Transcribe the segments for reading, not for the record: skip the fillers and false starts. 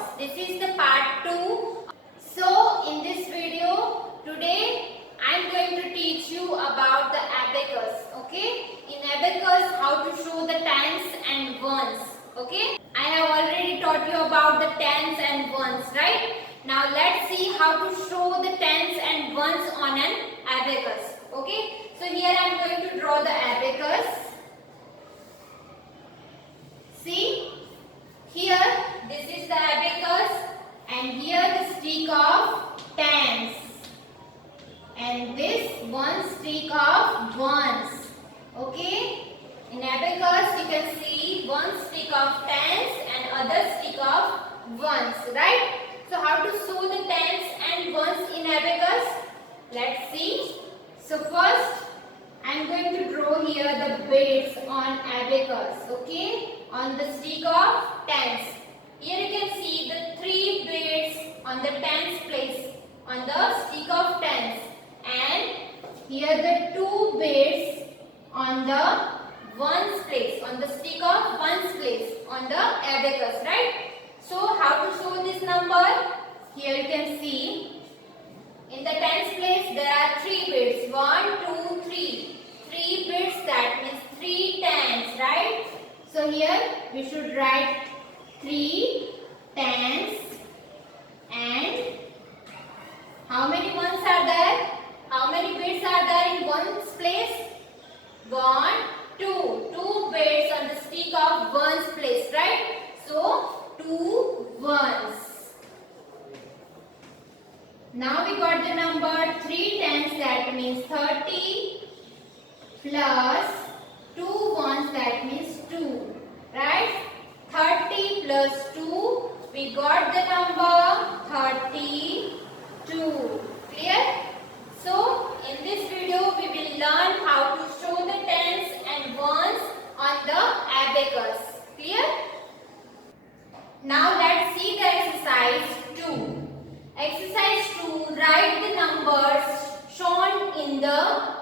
abacus. This is the part 2. So in this video today I am going to teach you about the abacus. Okay, in abacus how to show the tens and ones. Okay, I have already taught you about the tens and ones, right? Now let's see how to show the tens and ones on an abacus. Okay, so here I am going to draw the abacus. See, here this is the abacus and here the stick of tens and this one stick of ones. Okay, in abacus you can see one stick of tens and other stick of ones, right? So how to show the tens and ones in abacus? Let's see. So first I am going to draw here the beads on abacus. Okay, on the stick of tens. Here you can see the 3 beads on the tens place on the stick of tens, and here the 2 beads on the ones place, on the stick of ones place on the abacus, right? So how to show this number? Here you can see in the tens place there are 3 beads. 1, 2, 3. 3 beads, that means 3 tens, right? So here we should write 3 tens and how many ones are there? How many beads are there in ones place? 1, 2. 2 beads on the stick of ones place, right? So 2 ones. Now we got the number 3 tens, that means 30 plus 2 ones, that means 2, right? 30 plus 2, we got the number 32. Clear? So in this video we will learn how to show the tens and ones on the abacus. Clear? Now let's see the exercise 2. Exercise 2, write the numbers shown in the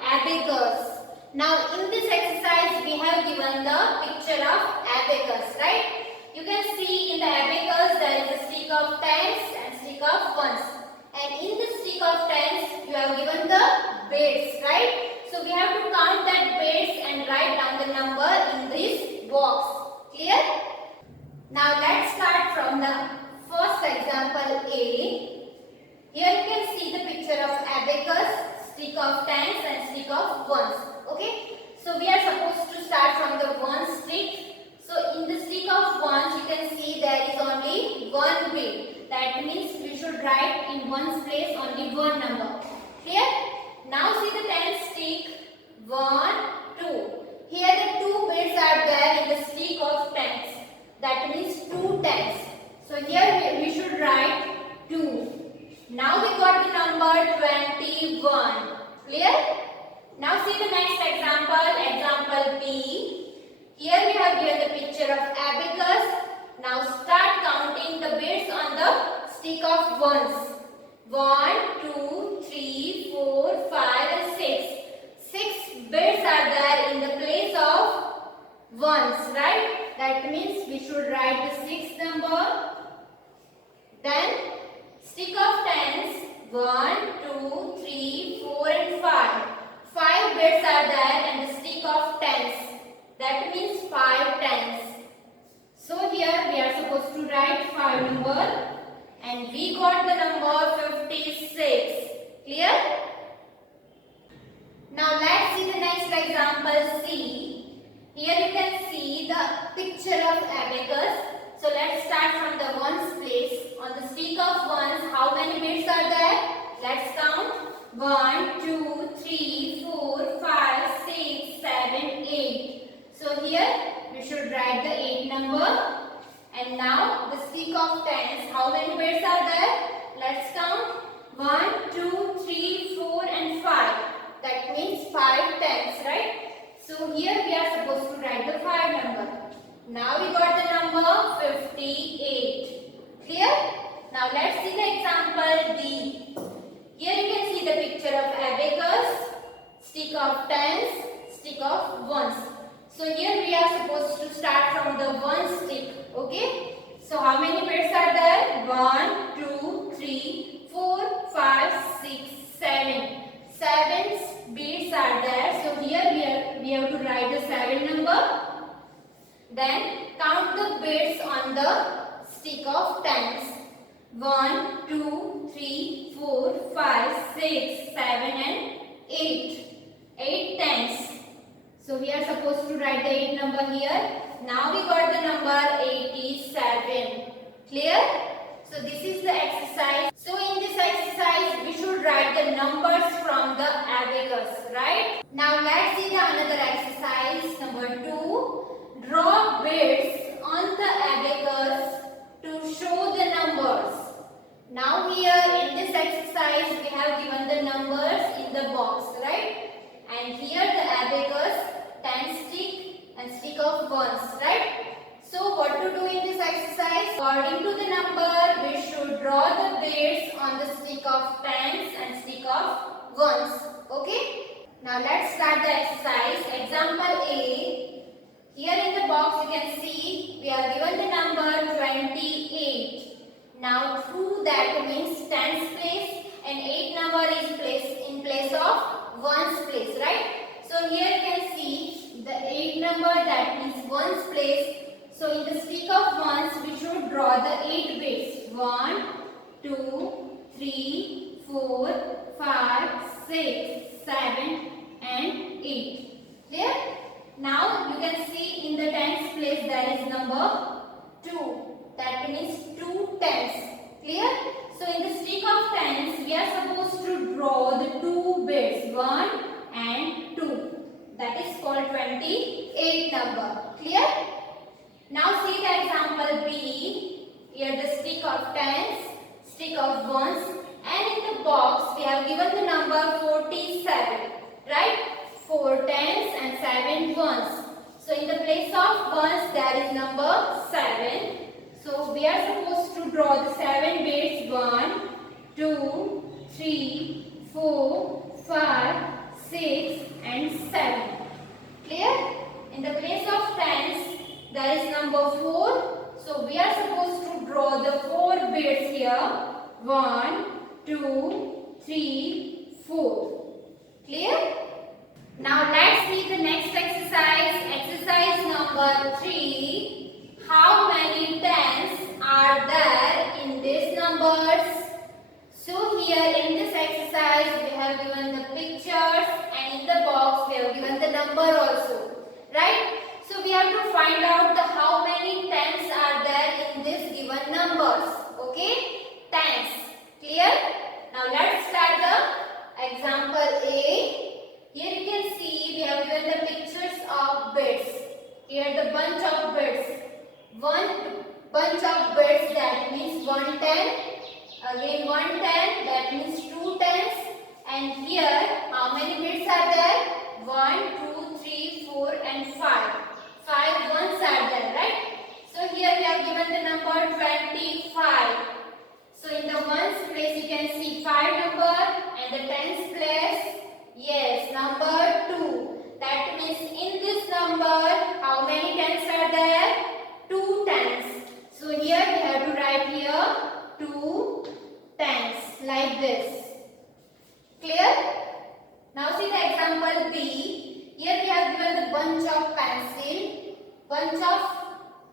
abacus. Now in this exercise we have given the picture of abacus, right? You can see in the abacus there is a stick of tens and stick of ones. And in the stick of tens you have given the beads, right? So we have to count that beads and write down the number in this box. Clear? Now let's start from the first example A. Here you can see the picture of abacus, stick of tens and stick of ones. Okay, so we are supposed to start from the one stick. So in the stick of ones you can see there is only one bead. That means we should write in ones place only one number. Clear? Now see the tens stick. 1, 2. Here the 2 beads are there in the stick of tens. That means 2 tens. So here we should write 2. Now we got the number 21. Clear? Now see the next example, example B. Here we have given the picture of abacus. Now start counting the beads on the stick of ones. 1, 2, 3, 4, 5 and 6. 6 beads are there in the place of ones, right? That means we should write the 6th number. Then stick of tens. 1, 2, 3, 4 and 5. 5 beads are there and the stick of tens. That means 5 tens. So here we are supposed to write 5 number and we got the number 56. Clear? Now let's see the next example C. Here you can see the picture of abacus. So let's start from the ones place. On the stick of ones, how many beads are there? Let's count. 1, 2, 3, 4, 5, 6, 7, 8. So here we should write the 8 number. And now the stick of tens, how many beads are there? Let's count. 1, 2, 3, 4 and 5. That means 5 tens, right? So here we are supposed to write the 5 number. Now we got the number 58. Clear? Now let's see the example D. Here you can see the picture of abacus, stick of tens, stick of ones. So here we are supposed to start from the one stick. Okay. So how many beads are there? 1, 2, 3, 4, 5, 6, 7. 7 beads are there. So here we have to write the 7 number. Then count the beads on the stick of tens. 1, 2, 3, 4, 5, 6, 7 and 8. 8 tens. So we are supposed to write the 8 number here. Now we got the number 87. Clear? So this is the exercise. So in this exercise we should write the numbers from the abacus, right? Now let's see the another exercise number 2. Draw beads on the abacus to show the numbers. Now here in this exercise we have given the numbers in the box, right? And here the abacus, 10 stick and stick of ones, right? So what to do in this exercise? According to the number, we should draw the beads on the stick of tens and stick of ones. Okay? Now let's start the exercise. Example A. Here in the box you can see we are given the number 28. Now through that means tens place and 8 number is placed in place of ones place, right? So here you can see the 8 number, that means ones place. So in the stick of ones we should draw the 8 beads. 1, 2, 3, 4, 5, 6, 7 and 8. Clear? Now you can see in the tens place there is number 2. That means 2 tens. Clear? So in the stick of tens we are supposed to draw the 2 beads. 1 and 2. That is called 28 number. Clear? Now see the example B. Here the stick of tens, stick of ones, and in the box we have given the number 47. Right? 4 tens and 7 ones. So in the place of ones there is number 7. So we are supposed to draw the 7 beads. 1, 2, 3, 4, 5, 6 and 7. Clear? In the place of tens there is number 4. So we are supposed to draw the 4 beads here. 1, 2, 3, 4. Clear? Now let's see the next exercise. Exercise number 3. How many tens are there in these numbers? So here in this exercise we have given the pictures and in the box we have given the number also. Right? So we have to find out the how many tens are there in this given numbers. Okay? Tens. Clear? Now let's start the example A. Here you can see we have given the pictures of beads. Here the bunch of beads. One bunch of beads, that means 1 ten. Again 1 ten, that means 2 tens. And here how many beads are there? 1, 2, 3, 4 and 5. 5 ones are there, right? So here we have given the number 25. So in the ones place you can see 5 number and the tens place. Yes, number 2. That means in this number, how many tens are there? 2 tens. So here we have to write here 2 tens like this. Clear? Now see the example B. Here we have given the bunch of pencil. Bunch of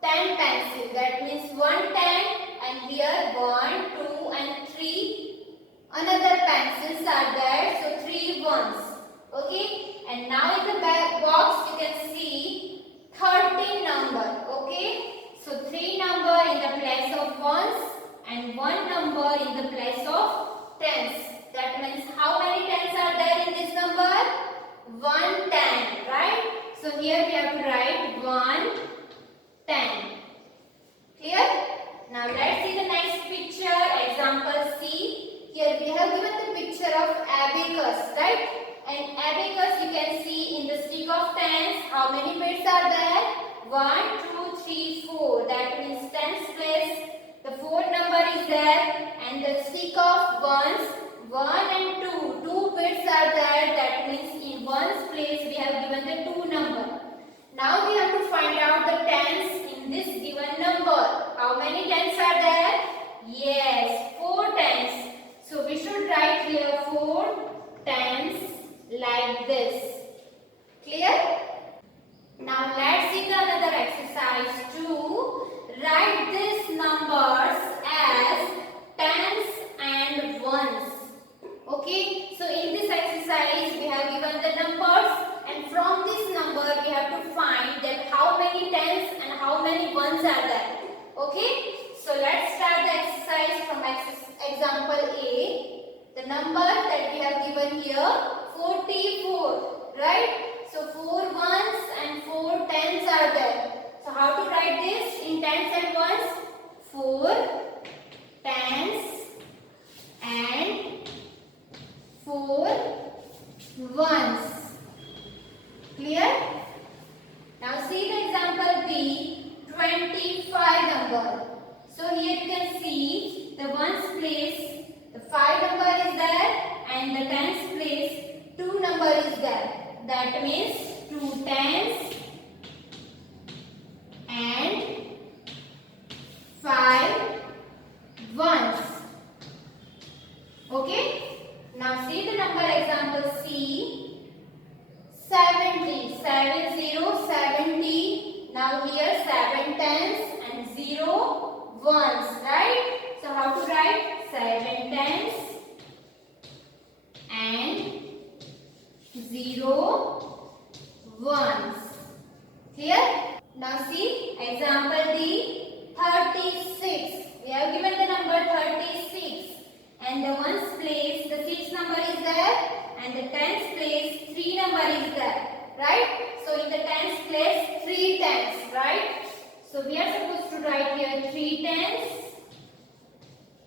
10 pencil. That means 1 10 and here 1, 2 and 3. Another pencils are there, so 3 ones. Okay? And now in the back box you can see 13 number. Okay? So 3 number in the place of ones and 1 number in the place of tens. That means how many tens are there in this number? 1 10, right? So here we have to write 1 10. Clear? Now let's see the next picture. Example C. Here we have given the picture of abacus, right? And abacus you can see in the stick of tens. How many beads are there? 1, 2, 3, 4. That means tens place. The 4 number is there. And the stick of ones, 1 and 2. 2 beads are there. That means in ones place we have given the 2 number. Now we have to find out the tens in this given number. How many tens are there? Yes. the ones place the 5 number is there and the tens place 2 number is there. That means 2 tens and 5 ones. Okay. Now see the number example C. 70. 70. Now here 7 tens and 0 ones, right? So how to write? 7 tens and 0 ones. Clear? Now see example D. 36. We have given the number 36 and the ones place the 6 number is there and the tens place 3 number is there, right? So in the tens place 3 tens, right? So we are supposed to write here 3 tens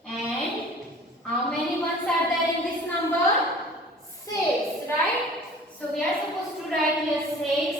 and how many ones are there in this number? 6, right? So we are supposed to write here 6